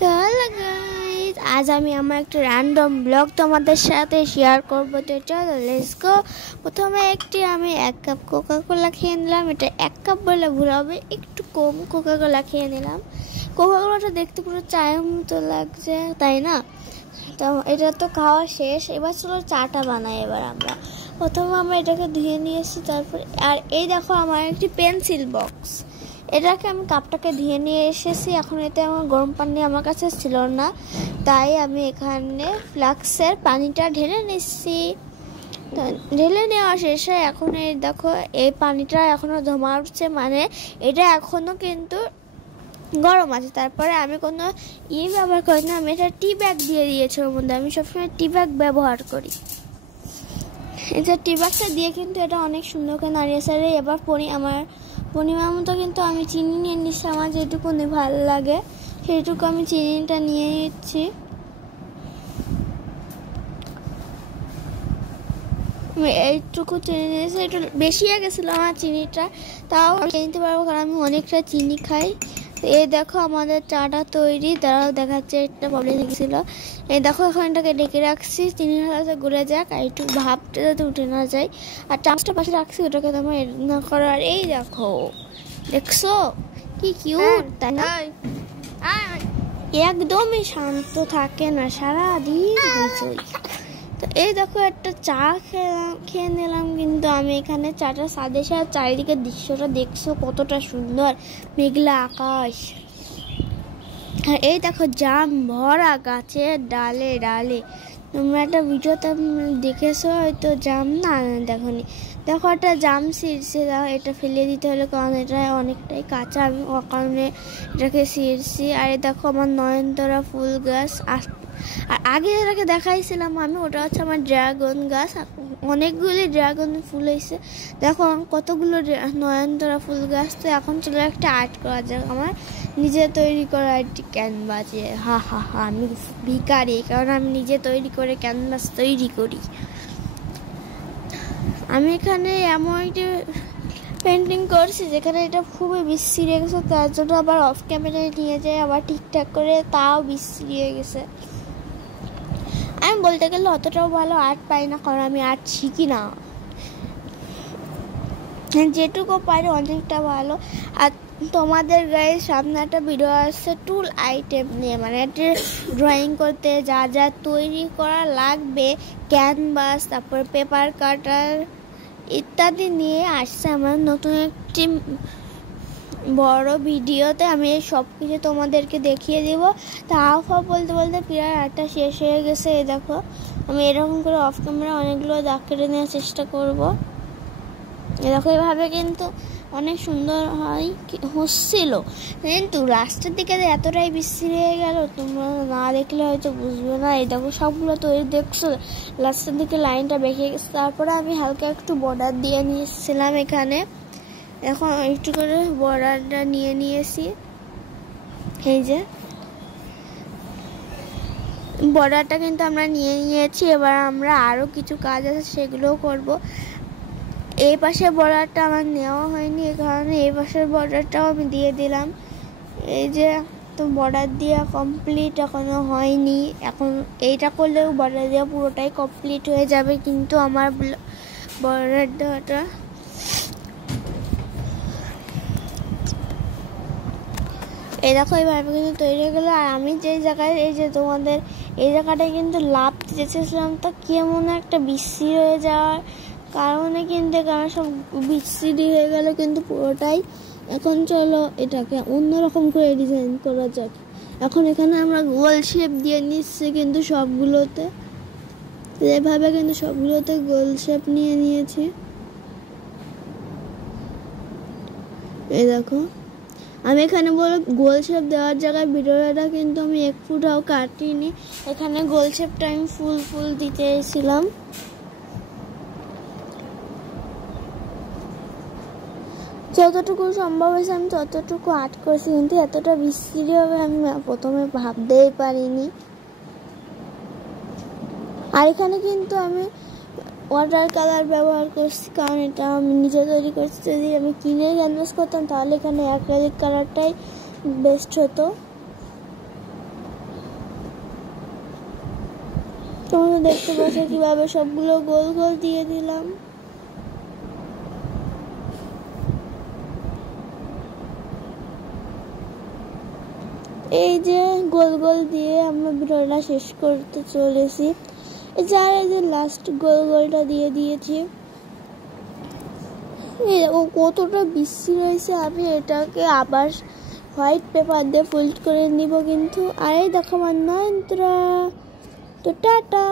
তো hello guys, আজ আমি আমার একটা র্যান্ডম ব্লগ তোমাদের সাথে শেয়ার করবো। তো চলো লেটস গো। প্রথমে আমি 1 কাপ কোকা কোলা খেয়ে নিলাম। এটা 1 কাপ বলে ভুল হবে, একটু কম কোকা কোলা খেয়ে নিলাম। কোকা কোলাটা দেখতে পুরো চায়ের মতো লাগছে, তাই না? তো এটা তো খাওয়া শেষ, এবার চলো চাটা বানাই। এবার প্রথমে আমরা এটাকে ধুয়ে নিয়েছি, তারপর আর এই দেখো আমার একটি পেন্সিল বক্স। এটাকে আমি কাপটাকে ধুয়ে নিয়ে এসেছি। এখন এতে আমার গরম পানি আমার কাছে ছিল না, তাই আমি এখানে ফ্লাক্সের পানিটা ঢেলে নিচ্ছি। ঢেলে নেওয়া শেষে এখন এই দেখো এই পানিটা এখনো জমা উঠছে, মানে এটা এখনো কিন্তু গরম আছে। তারপরে আমি কোনো ব্যবহার করি না, আমি এটা টি ব্যাগ দিয়ে দিয়েছি ওর মধ্যে। আমি সবসময় টি ব্যাগ ব্যবহার করি। এটা টি ব্যাগটা দিয়ে কিন্তু এটা অনেক সুন্দর করে নাড়িয়ে সাড়ে এবার আমার পরিমাণ মতো কিন্তু আমি চিনি নিয়ে নিচ্ছি। আমার যেটুকু ভালো লাগে সেইটুকু আমি চিনিটা নিয়ে নিচ্ছি। এইটুকু চিনি নিয়েছি, একটু বেশি হয়ে গেছিলো আমার চিনিটা, তাও নিতে পারবো কারণ আমি অনেকটা চিনি খাই। এই দেখো আমাদের চাটা তৈরি। তারাও দেখাচ্ছে একটা প্রবলেম গেছিল। এই দেখো এখন এটাকে ডেকে রাখছি, চিনির হাতে গলে যাক আর একটু ভাবটা যাতে উঠে না যায়। আর চামচটা পাশে রাখছি, ওটাকে তোমার না করো। আর এই দেখো, দেখছো কি কিউট, তাই না? একদমই শান্ত থাকে না, সারাদিন হইচই। তো এই দেখো একটা চা খেয়ে নিলাম, কিন্তু আমি এখানে চাটা সাথে সাথে চারিদিকে দৃশ্যটা দেখছো কতটা সুন্দর, মেঘলা আকাশ। আর এই দেখো জাম ভরা গাছের ডালে ডালে। তোমরা একটা ভিডিওতে দেখেছো হয়তো, জাম না দেখোনি। দেখো একটা জাম ছিঁড়ছে, এটা ফেলে দিতে হলো কারণ এটা অনেকটাই কাঁচা, আমি অকারণে এটাকে ছিঁড়ছি। আর দেখো আমার নয়নতারা ফুল গাছ। আর আগে যেটাকে দেখাইছিলাম আমি, ওটা হচ্ছে আমার ড্রাগন গাছ। অনেকগুলি ড্রাগন ফুল হয়েছে, দেখো কতগুলো নয়নতারা ফুল গাছ। তো এখন চলো একটা আর্ট করা যাক, আমার নিজে তৈরি করা একটি ক্যানভাসে। হা হা হা, আমি ভিখারি, কারণ আমি নিজে তৈরি করে ক্যানভাস তৈরি করি। আমি এখানে এমন একটি পেন্টিং করছি যেখানে এটা খুবই বিশ্রী হয়ে গেছে, তার জন্য আবার অফ ক্যামেরায় নিয়ে যাই আবার ঠিকঠাক করে, তাও বিশ্রী হয়ে গেছে। আমি বলতে গেলে অতটাও ভালো আর্ট পাই না, কারণ আমি আর্ট শিখি না। যেটুকু পারি অনেকটা ভালো। আর তোমাদের গায়ে সামনে একটা ভিডিও আসছে টুল আইটেম নিয়ে, মানে একটা ড্রয়িং করতে যা যা তৈরি করা লাগবে, ক্যানভাস, তারপর পেপার কাটার ইত্যাদি নিয়ে আসছে আমার নতুন একটি বড় ভিডিওতে। আমি সব কিছু তোমাদেরকে দেখিয়ে দিব। তা অফ বলতে বলতে প্রায় আর্টটা শেষ হয়ে গেছে। এই দেখো আমি এরকম করে অফ ক্যামেরা অনেকগুলো দাগ কেটে নেওয়ার চেষ্টা করব। দেখো এভাবে কিন্তু অনেক সুন্দর হচ্ছিল, কিন্তু রাস্তার দিকে এতটাই বিশ্রী হয়ে গেল, তোমরা না দেখলে হয়তো বুঝবে না। এই দেখো সবগুলো তৈরি দেখছো, রাস্তার দিকে লাইনটা বেঁকে গেছে। তারপরে আমি হালকা একটু বর্ডার দিয়ে নিয়েছিলাম এখানে। এখন একটু করে বর্ডারটা নিয়ে নিয়েছি। এই যে বর্ডারটা কিন্তু আমরা নিয়ে নিয়েছি। এবার আমরা আরও কিছু কাজ আছে সেগুলোও করব। এই পাশের বর্ডারটা আমার নেওয়া হয়নি, এই কারণে এই পাশের বর্ডারটাও আমি দিয়ে দিলাম। এই যে তো বর্ডার দেওয়া কমপ্লিট এখনো হয়নি, এখন এইটা করলেও বর্ডার দেওয়া পুরোটাই কমপ্লিট হয়ে যাবে, কিন্তু আমার বর্ডার দেওয়াটা এই দেখো এইভাবে কিন্তু তৈরি হয়ে গেলো। আর আমি যে জায়গায়, এই যে তোমাদের এই জায়গাটায় কিন্তু লাভ দিতেছিলাম, তো কেমন একটা বিশ্রী হয়ে যাওয়ার কারণে কিন্তু এখানে সব বিশ্রী হয়ে গেল কিন্তু পুরোটাই। এখন চলো এটাকে অন্যরকম করে ডিজাইন করা যাক। এখন এখানে আমরা গোল শেপ দিয়ে নিচ্ছি, কিন্তু সবগুলোতে এভাবে কিন্তু সবগুলোতে গোল শেপ নিয়ে নিয়েছি। এই দেখো আমি এখানে বলো গোল শেপ দেওয়ার জায়গায় ভিডিওটা কিন্তু আমি 1 ফুটও কাটিনি। এখানে গোল শেপটা আমি ফুল ফুল দিতে এসেছিলাম। যতটুকু সম্ভব হয়েছে আমি ততটুকু আর্ট করেছি, কিন্তু এতটা বিশ্রী হবে আমি প্রথমে ভাবতেই পারিনি। আর এখানে কিন্তু আমি ওয়াটার কালার ব্যবহার করছি, কারণ এটা আমি নিজে তৈরি করছি। যদি আমি কিনে ক্যানভাস করতাম তাহলে এখানে অ্যাক্রিলিক কালারটাই বেস্ট হতো। দেখতে পাচ্ছ কিভাবে সবগুলো গোল গোল দিয়ে দিলাম। এই যে গোল গোল দিয়ে আমরা ভিডিওটা শেষ করতে চলেছি। এই যে লাস্ট গোল গোলটা দিয়ে দিয়েছি। ও কতটা বিশ্রী রয়েছে, আমি এটাকে আবার হোয়াইট পেপার দিয়ে ফোল্ড করে নিব কিন্তু। আর এই দেখো আমার নয়নতারা। তো টাটা।